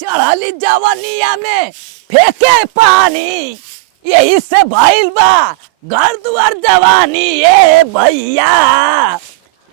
चढ़ली जवनिया में फेंके पानी, यही से भइल बा घर दुआर जवानी। ये भैया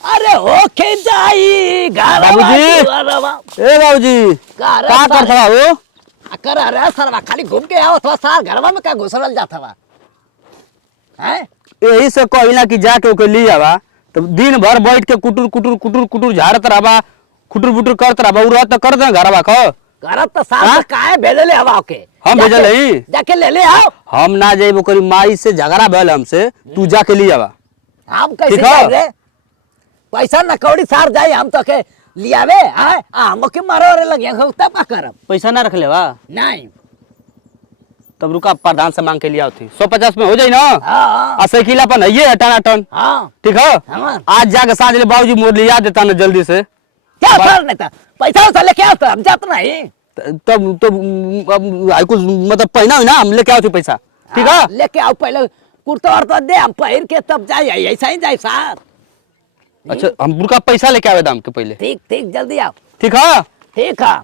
अरे होके जाई बाबूजी। ए बाबूजी का कर थवा हो? कर अरे सरवा खाली घूम के आओ थवा सार घरवा में का घुसरल जात हवा हैं? यही से कहला कि जाके ओके ले आवा, तो दिन भर बैठ के कुटुर कुटुर कुटुर कुटुर झाड़त रहबा, खुटुर बुटुर करत रहबा, उरा त कर दे घरवा को। करत तो सार काहे भेजले हवा के? हम भेजल हई, जाके ले ले आओ। हम ना जाइबो करी, माई से झगड़ा भेल हमसे, तू जाके ले आवा। हम कैसे जाए रे? पैसा न कौड़ी सार जाए हम तो के लियावे हैं? हम के मारो रे लगे तब का करब? पैसा ना रख लेवा? नहीं। तब रुका प्रधान से मांग के लिया थी, 150 में हो जाई ना। हाँ आ साइकिल अपन है टना टन। हाँ ठीक है, आज जाके साँझ ले बाबूजी मोर लिया देता ना जल्दी से। क्या सर नहीं था पैसा उसा लेके आओ, हम जात नहीं। तब तो कुछ मतलब पहना हुई ना, हम लेके आओ थे पैसा। ठीक है, लेके आओ पहले कुर्ता वर्ता दे, हम पहन के तब जाए, ऐसा ही जाए सार। अच्छा हम बुरका पैसा लेके आवे दाम के पहले। ठीक ठीक जल्दी आओ। ठीक है, ठीक है।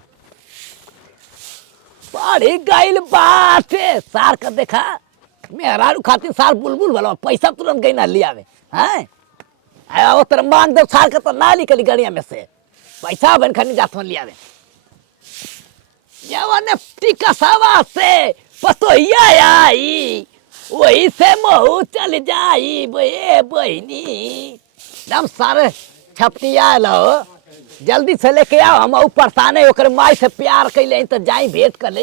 पढ़ी गईल बाटे सार का देखा, मेहरारू खातिर सार बुलबुल भला पैसा तुरंत गई ना लियावे हैं? वो तेरा मांग दे सार का तो ना निकली गड़िया में से पैसा बन खनी जात में लियावे। जवाने टिका सवा से पतोहिया आई, वही से महू चल जाई बे बहनी। हम सारे छपटिया लो, जल्दी से लेके आओ। हम परेशान है ओकर माई से प्यार कैले तो जाई भेंट कर ले।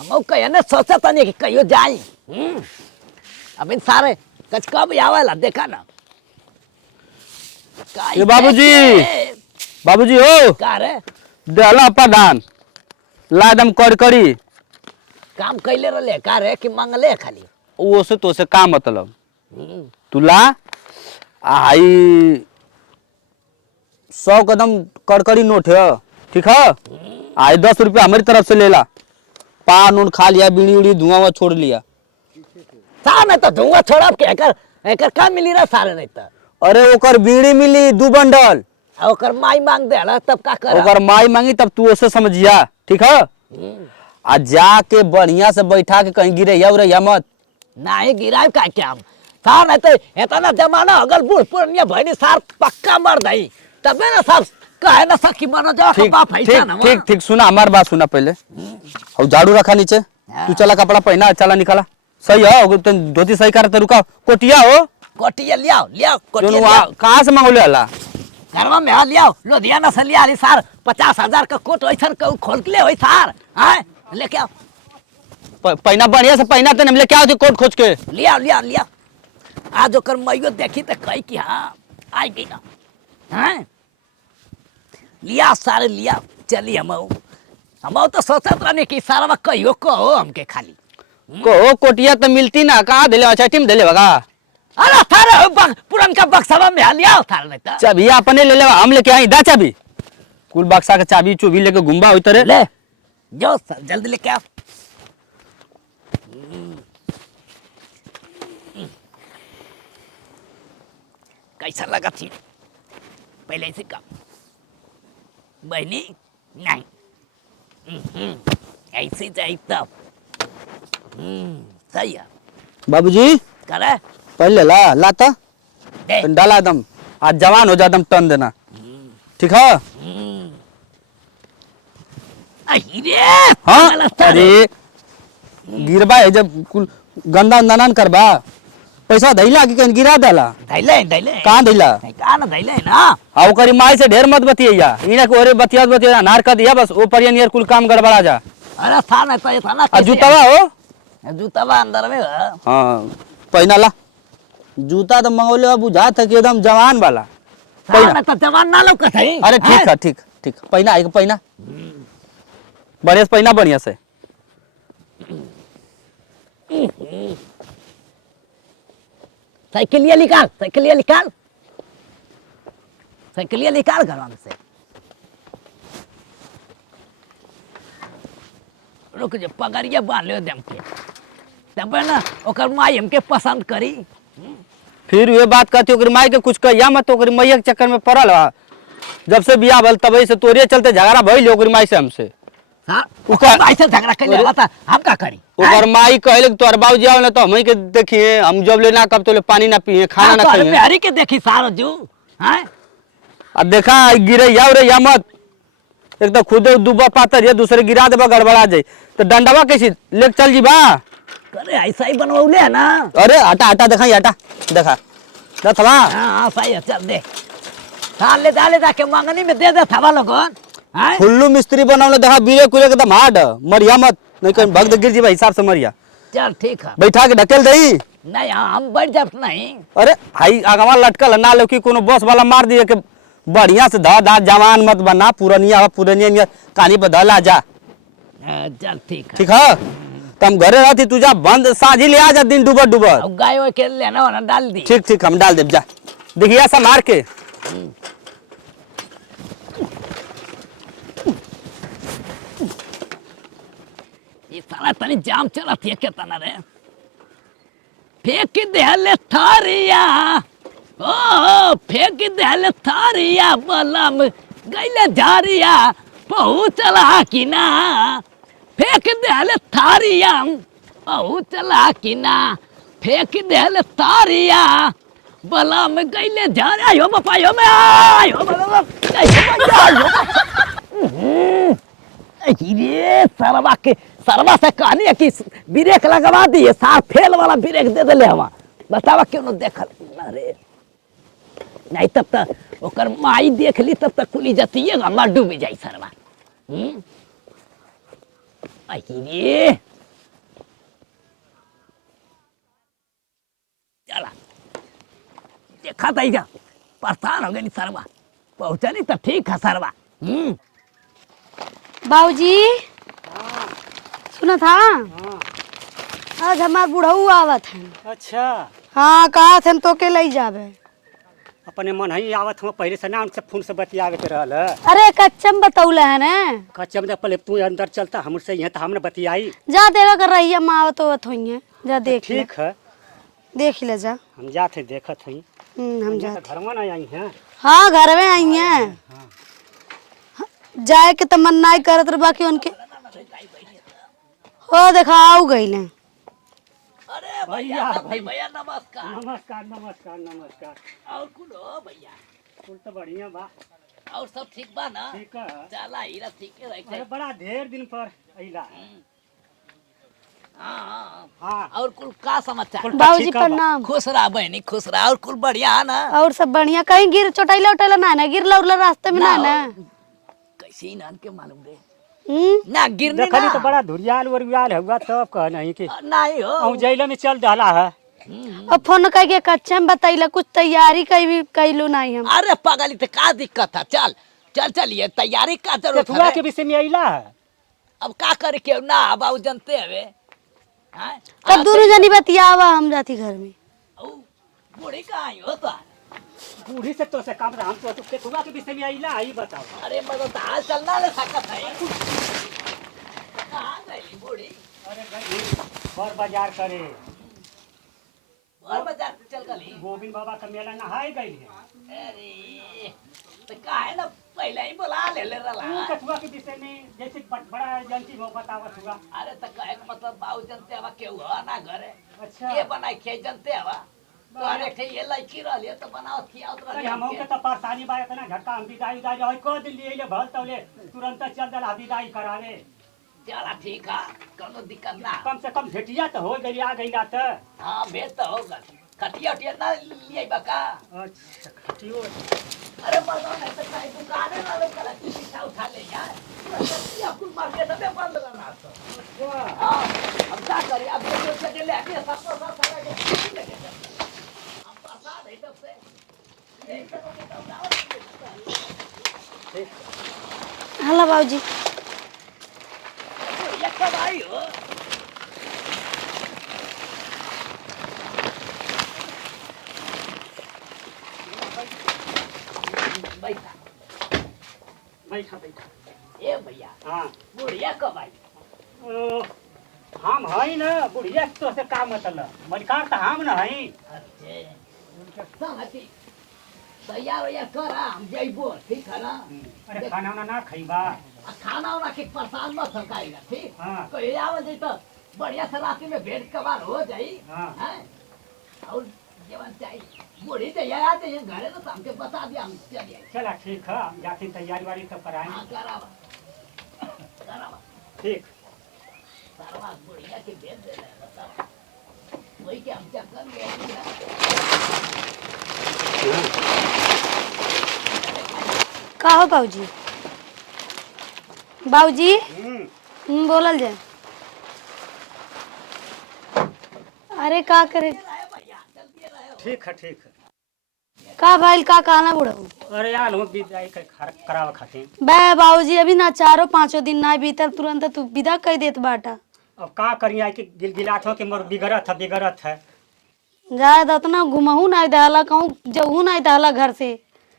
हम कहे ना सोचा तनी कि कहियो जाई। अब इन सारे कच कब आवेला देखा ना। ये बाबूजी, बाबूजी हो का रे? देला प्रधान ला एकदम कड़कड़ी काम कैले रहे का रे कि मंगले खाली? वो से तो से का मतलब? तू ला आई 100 कदम कड़कड़ी नोट है। ठीक है, आई 10 रुपया हमारी तरफ से ले ला। पान उन खा लिया, बीड़ी उड़ी धुआं छोड़ लिया। सार नहीं तो धुआं छोड़ा के एकर का मिली रहा सारे नहीं तो? अरे ओकर बीड़ी मिली 2 बंडल। ओकर माई मांग दे तब का कर? ओकर माई मांगी तब तू उसे समझिया। ठीक है, आ जाके बढ़िया से बैठा के कहीं गिरे या मत। नहीं गिराए का क्या हम सार नहीं तो इतना जमाना अगल बूढ़ पुरनिया भइनी सार पक्का मर दई तबे ना सब कहे ना सखी बनो जा ठीक बाप है ठीक ना। ठीक ठीक सुना हमारी बात सुना पहले। और झाड़ू रखा नीचे, तू चला कपड़ा पहना, चला निकाला। सही है, धोती सही कर। रुका कोटिया हो, कोटिया लियाओ कोटिया कहाँ से मांगो ला? घरवा में लियाओ, लुधियाना से लिया ली सार। 50,000 का कोट वैसन खोल के ले होई सार हैं? लेके आओ पहना बढ़िया से पहना तेने लेके आओ कोट खोज के। लिया आज ओकर मैयो देखी तो कही कि हाँ आई गई ना हैं? लिया सारे लिया चली। हम तो सोचत रहने कि सारा कहियो कहो हमके खाली को कोटिया तो मिलती ना, कहाँ दिले अच्छा टीम दिले बगा। अरे थारे पुरनका बक्सा में लिया थारे नहीं तो चाबी अपने ले ले, हम लेके आई दा चाबी। कुल बक्सा के चाबी चुबी लेके घुमबा होई तरे ले जो जल्दी लेके आओ। कैसा लगा थी पहले से कम बहनी? नहीं ऐसे चाहिए तब सही है। बाबूजी करे पहले ला तो दे डाला दम, आज जवान हो जा दम टन देना। ठीक है, हाँ अरे गिरबा है जब कुल गंदा उंदा करबा। पैसा धैला कि कहीं गिरा देला? धैले कहाँ धैला? कहाँ ना धैले ना। हाँ ओकरी माई से ढेर मत बतिया, इने को ओरे बतिया नार कर दिया बस। ओ परियन यार कुल काम गड़बड़ा जा। अरे था ना तो ये था ना। जूतावा हो, जूतावा अंदर में हाँ पहना ला। जूता तो मंगोले बुझा था कि एकदम जवान वाला। पहना तो जवान ना लोग कथे। अरे ठीक है, ठीक पहना आएगा, पहना बढ़िया से पहना, बढ़िया से। साइकिलिया निकाल घरवा में से। रुक जो पगड़िया बांध ले दम के तब ना ओकर माई हमके पसंद करी। फिर ये बात कहती ओकरी माई के कुछ कहिया मत, ओकरी मैया के चक्कर में पड़ल बा। जब से बियाह भल तब से तोरे चलते झगड़ा भइल ओकरी माई से हमसे। ओकर ऐसे झगड़ा कर ले था हम का करी ओकर माई कहले कि तोर बाबूजी आओ ना तो हम के देखिए हम जब ले ना कब तो ले पानी ना पिए खाना ना खाइए बिहारी के देखी सारो जू हैं अब देखा गिरे या रे या मत एक तो खुद दुबा पातर है दूसरे गिरा देबा गड़बड़ा जाए तो डंडवा कैसे ले चल जी बा अरे ऐसा ही बनवले है ना अरे हटा हटा देखा ये हटा देखा दथवा हाँ सही है चल दे डाले डाले जाके मंगनी में दे दे थवा लोगन हैं फुल्लू मिस्त्री बनावले देखा बीरे कुले एकदम हार्ड मरिया मत नहीं कहीं भग गिर जी भाई हिसाब से मरिया चल ठीक है बैठा के ढकेल दई नहीं हम बैठ जाब नहीं अरे हाई आगवा लटकल ना लो कि कोनो बस वाला मार दिए के बढ़िया से धा धा जवान मत बना पुरनिया पुरनिया कहानी पर धला जा चल ठीक है ठीक है तुम घरे रहती तुझा बंद साझी ले आ जा दिन डूबर डूबर अब गाय वाय के लेना होना डाल दी ठीक ठीक हम डाल देब जा देखिए ऐसा मार के ये साला तनी जाम चला थी के तना रे फेंक देले थारिया ओ फेंक देले थारिया बलम गइले झारिया पहुंचला कि ना फेंक देले थारिया पहुंचला कि ना फेंक देले थारिया बलम गइले झारिया यो बापा यो मैं आयो बाबा रे सरवा से कहानी है कि ब्रेक लगवा दिए सार फेल वाला ब्रेक दे दिले हवा बतावा क्यों न देखल अरे नहीं तब तक ओकर माई देख ली तब तक खुली जाती है हमार डूब जाई सरवा रे चला देखा था जा परेशान हो गई सरवा पहुंचा नहीं तो ठीक है सरवा बाबूजी सुना था आज हमार बुढ़ऊ आवत है अच्छा हाँ कहा थे तो के ले जावे अपने मन ही आवत हम पहले से ना उनसे फोन से बतियावे के रहल अरे कच्चम बतौले है ना कच्चे में पहले तू अंदर चलता हमसे यहाँ तो हमने बतियाई जा देवा कर रही हम आवत होत हुई है जा देख ले ठीक है देख ले जा हम जाते देखत हुई हम जा घर में ना आई हैं हाँ घर में आई हैं जाए के तमन्ना ही करत रह बाकी उनके हो देखा आऊ गईले अरे भैया भैया नमस्कार नमस्कार नमस्कार नमस्कार और कुल हो भैया कुल तो बढ़िया बा और सब ठीक बा ना ठीक है चला हीरा ठीक है अरे रहे बड़ा ढेर दिन पर अइला हाँ हाँ और कुल का समाचार कुल बाबूजी ठीक है बा। प्रणाम खुश रहा बहनी खुश रहा और कुल बढ़िया है ना और सब बढ़िया कहीं गिर चोटैला उटैला ना गिरला उरला रास्ते में ना ना कैसे ही नान के मालूम रे हम्म ना गिरने देखली ना तो बड़ा धुरियाल वरियाल हुआ तब कह नहीं कि नहीं हो हम जैला में चल डाला है अब फोन करके कच्चे में बतैला कुछ तैयारी कैलू नहीं हम अरे पगली तो का दिक्कत है चल चल चलिए तैयारी का जरूरत तेथुआ है के विषय में अइला है अब का करे के ना बाबू जानते हवे हैं तब दोनों जनी बतियावा हम जाती घर में बूढ़ी कहाँ आई हो तो बूढ़ी से तो से काम हम तो तेथुआ के विषय में अइला है बताओ अरे मदद हाल चलना ले सकत है कहाँ गई बूढ़ी अरे गई बर बाजार करे और बाजार से चल गई गोविंद बाबा का मेला नहाए गई है अरे तो काहे ना पहले ही बुला ले रहा कछुआ के विषय में जैसे बड़ा एजेंसी हो बतावत हुआ अरे तो कहे का मतलब बाबू जनते हवा के हुआ ना घरे अच्छा ये बनाई खे जनते हवा तो अरे थे ये लड़की रहली तो बनाओ किया उतर अरे हम के तो परेशानी बा इतना झटका हम विदाई विदाई होय को दिन लिए ले भल तौले तुरंत चल दला विदाई करावे चला ठीक है कोनो दिक्कत ना कम से कम भेटिया तो हो गई आ गईला त हाँ भेज तो होगा खटिया उटिया ना लिए बका अच्छा खटियो अरे मर्दों ने तो कहीं दुकाने वालों का पीछा उठा ले यार ये कुल मार्केट में बंद रहना तो हाँ अब क्या करें अब जो सके ले आके सब सारा लेके हम पासा नहीं तब से हेलो बाबूजी ये कब आई हो बैठा बैठा बैठा ए भैया हाँ बुढ़िया कब आई ओ, हम हई ना बुढ़िया तो से का मतलब मलिकार तो हम ना हई अच्छे संगति तैयार हो या करा हम जइबो ठीक है ना अरे खाना वाना ना खइबा खाना वाना के परेशान मत सरकाएगा ठीक हाँ। तो ये आवे जाई तो बढ़िया से रात में भेंट कबार हो जाई हाँ। हैं और जीवन चाहिए बूढ़ी तो याद है घरे तो हमके बता दिया हम चलिए चला ठीक है हम जाके तैयारी वारी सब कराएंगे। हाँ करावा करावा ठीक सरवा बुढ़िया के भेज दे रहे बता वही के हम चक्कर में का हो बाबूजी बाबूजी बोलल जाए। अरे का करे ठीक है ठीक है। का भाई का कहना बुढ़ऊ। अरे यार हम विदाई करावा खातिर। बे बाबूजी अभी ना 4-5 दिन ना बीतल तुरंत तू विदा कह देत बाटा। अब का करिए आई के गिलगिलात हो के मोर बिगड़त है। जाए तो उतना घुमहू नहीं दहला कहूँ जहू नहीं दहला घर से।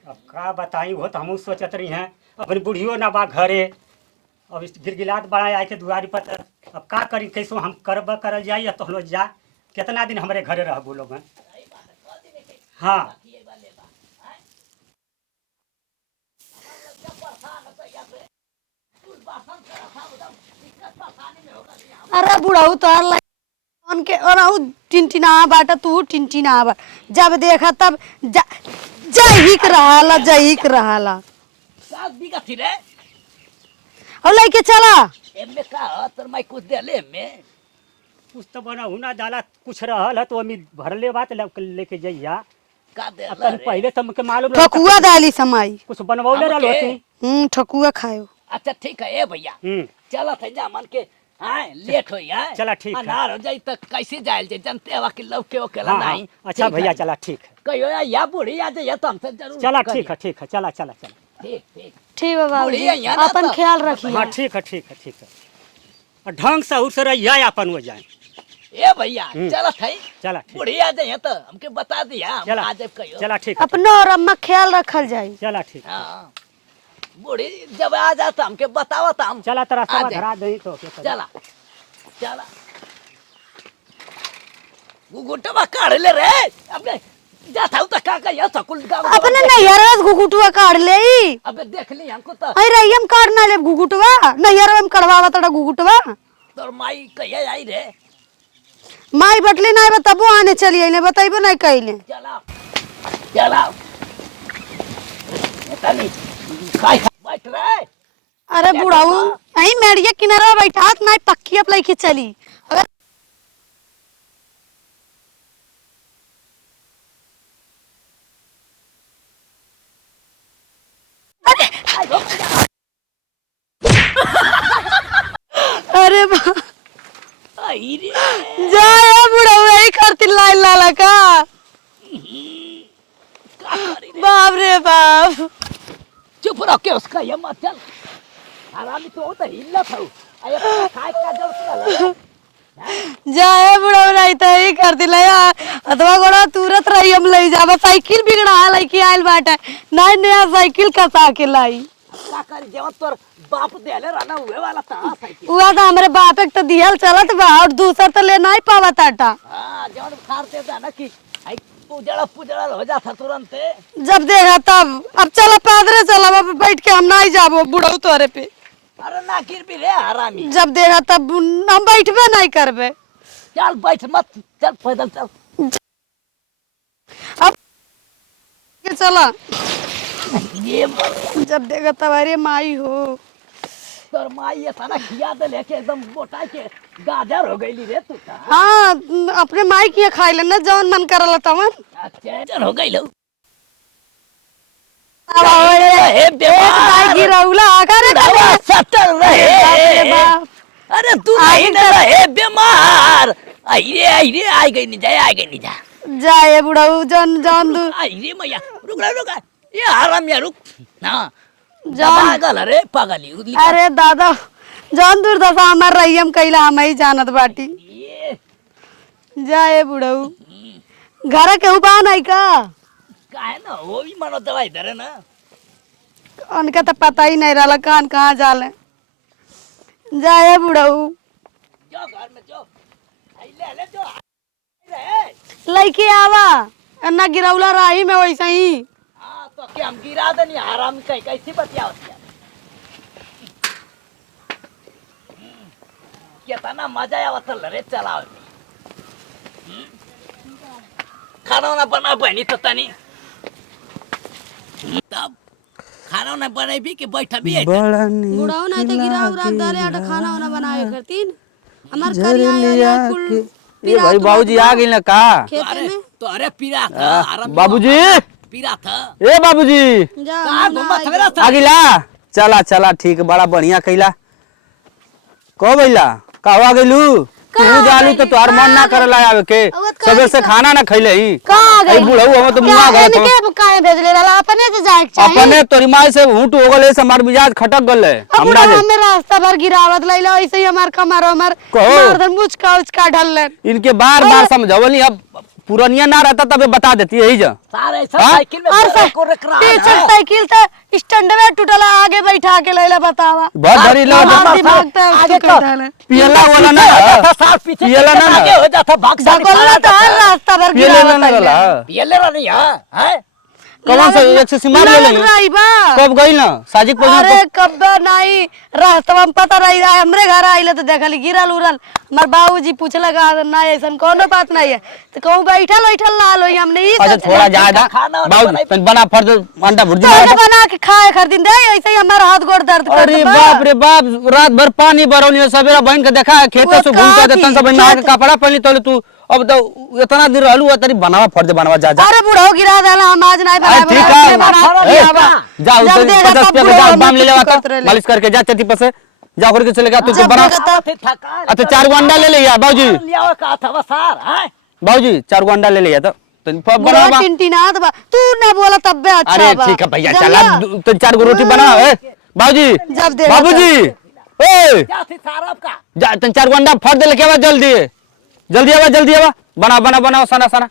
अब का बताई हो तो हमहू सोचत रही हैं अपनी बुढ़ियो ना बा घरे अब इस गिलगिलात बड़ा आए के दुआरी पर अब का करी कैसो हम करल जाई तो हम जा कितना दिन हमारे घरे रह लोग हैं। हाँ अरे बुढ़ऊ तो के और टिंटिना बाटा तू टिंटिना बा जब देखा तब जहिक रहाला जहिक रहाला साथ भी का थी रे और लेके चला एमे का तर मैं कुछ दे ले में कुछ तो बना हुना डाला कुछ रहल है तो अमी भरले बात लेके जइया का दे अपन पहले तो हमके मालूम रहा ठकुआ डाली समाई कुछ बनवौले रहल होती। ठकुआ खायो। अच्छा ठीक है ए भैया चला थे जा मन के हां लेट हो यार चला ठीक है। अनार हो जाई त कैसे जायल जे जनते हवा के लव के ओकेला हाँ, नहीं अच्छा भैया चला ठीक है। कहियो या बूढ़ी आ जाए तो हमसे जरूर चला ठीक है चला चला चला ठीक ठीक ठीक है बाबूजी बुढ़िया यहाँ ना अपन तो- ख्याल रखिए। हाँ ठीक है और ढंग से उस रहिया अपन हो जाए। ए भैया चला थे चला ठीक बूढ़ी आ जाए तो हमके बता दिया हम चला आ जाए कहियो चला ठीक है अपना और अम्मा ख्याल रखल जाए। चला ठीक हां बूढ़ी जब आ जाता हमके बतावा त हम चला तेरा आ सब जाए। धरा दे तो चला चला गुगुटवा काढ़ ले रे अबे जाता हूं त का या सकुल का अपने नैहरवा घुघुटुआ काढ़ ले अबे देख ली हमको तो अरे रहियम काढ़ ना ले घुघुटुआ नैहरवा में कढ़वावा तड़ा घुघुटुआ तोर माई कहिया आई रे माई बटली नहीं बताबो आने चली आइले बताइबो नहीं कहले। चला चला तनी खाई बैठ रे अरे बुढ़ाऊ आई मेड़िया किनारा बैठात नहीं पक्की अप लेके चली अगर अरे आई रे जाया बुढ़ाऊ यही करती लाइन लाला का का करी रे बाप रे बाप चुप रहो के उसका ये मत चल आराम तो होता हिल्ला था आया खाए का जरूरत ना जाया बुढ़ाऊ नहीं तो यही करती ले अथवा गोड़ा तुरंत रही हम ले जाबा साइकिल बिगड़ा लेके आइल बाटा नहीं नया साइकिल कसा के लाई का करी जेवन तोर बाप देले रहना हुए वाला था साइकिल हुआ था हमारे बाप एक तो दिहल चलत बा और दूसर तो ले नहीं पावा ताटा हां जेवन खारते था ना कि आई पुजड़ा हो जाता तुरंत जब देखा तब अब चला पैदल चला अब बैठ के हम नहीं जाबो बुढ़ऊ तोरे पे अरे ना गिर भी रे हरामी जब देखा तब हम बैठबे नहीं करबे चल बैठ मत चल पैदल चल अब के चला ये जब देखा तब अरे माई हो तोर माई ये सारा खिया दे लेके एकदम मोटा के गाजर हो गईली रे तू का हाँ अपने माई के खाई लेना जवन मन करला तवन गाजर हो गई लो एक बीमार गिरौला अगर बुढ़ावा सटल रहे बाप अरे तू नहीं न रहे बीमार आई रे आई गई नहीं जा जाए बुढ़ऊ जन जन दू आई रे मैया रुक ये आराम या रुक ना जान पागल रे पागली उदली अरे दादा जन दुर्दशा हमार रही हम कैला हम ही जानत बाटी ये जाए बुढ़ऊ घर के उबा नहीं का काहे ना वो भी मनो दवाई दे ना उनका तो पता ही नहीं रहा कान कहाँ जाले जाए बुढ़ऊ जो घर में जो आई ले जो रे लड़के आवा ना गिरौला राही में वैसे ही हां तो क्या हम गिरा दे नहीं आराम कैसी बतिया होती है कितना मजा आवत रे चलावे में। खाना वाना बना बनी तो तनी तब खाना वाना बनेबी कि बैठबी बड़ा बुढ़ाऊ नहीं तो गिरा उरा डाले आटा खाना वाना बनावे करतीन हमार झर करिया लिया आया कुल के ए भाई बाबूजी आ गइल ना का खेते में तो अरे पीरा था आराम बाबूजी पीरा था ए बाबूजी जा का घुमत हवेला आ गिला चला चला ठीक बड़ा बढ़िया कइला कब अइला कहवा गइलू तू जालू तो तोहार मन ना करला आवे के सबे से खाना ना खइले ही कहाँ गई? ए बुढ़ऊ हम तो मुआ गए तो इनके काहे भेजले रहला अपने से जाए के चाहिए अपने तोरी माई से हूट हो गले से हमार मिजाज खटक गले हमरा हमरा जे हमें रास्ता भर गिरावत लइला ऐसे ही हमार कमर हमार कहो। मर्दन मुचका उचका ढललन इनके बार बार समझावली अब पुरानिया ना रहता तबे बता देती यही जा सारे ऐसा हाँ? साइकिल में और बैठ को रख रहा पीछे साइकिल से स्टैंड में टूटला आगे बैठा के लइला बतावा बहुत धरी लो हमार दिमाग पे आगे आगे तो- ढले पियला वाला ना था साल पीछे पियला ना ना। आगे हो जाता भाग जाने बोलला तो हर रास्ता भर पियले गिरावत ना लइला रहला पियले रही है कौन से एक से सिमार ले ले रही बा कब गई ना साजिक अरे पोजी कब नहीं रास्ता में पता रही रहा हमरे घर आइले तो देखली गिरल उरल हमार बाबूजी पूछला का ना ऐसन कोनो बात नहीं है तो कहूं बैठल बैठल लाल होई हमने ई अच्छा थोड़ा ज्यादा खाना वाना बाबू बनाई- तन बना फर्ज अंडा भुर्जी तो बना बना के खाए खर दिन दे ऐसे ही हमारा हाथ गोड़ दर्द कर अरे बाप रे बाप रात भर पानी भरौनी सवेरा बहन के देखा खेते वो से घूम के काफी, तन सब नहा के खेत- कपड़ा पहनी तो तू अब तो इतना दिन रहलू तरी बनावा फर्ज बनावा जा जा अरे बुढ़ो गिरा देला हम आज नहीं अरे बना ठीक है जा जब उधर देखा 50 तब रुपया बुढ़ो का हम बाम ले लेवा करते रहे। मालिश करके जा चटी पर से जा करके चले गया तू जब बना देखा तब अच्छा 4 गो अंडा ले लिया बाबूजी लिया का था सार है बाबूजी 4 गो अंडा ले लिया तो बुढ़ो बनावा टिनटिनात बा तू ना बोला तब बे अच्छा अरे बा ठीक है भैया जब चला ना- तो 4 गो रोटी बना बाबूजी जब देखा बाबूजी ए क्या थी सार आपका जा 4 गो अंडा फट दे के आवा जल्दी जल्दी आवा बना बना बनाओ सना सना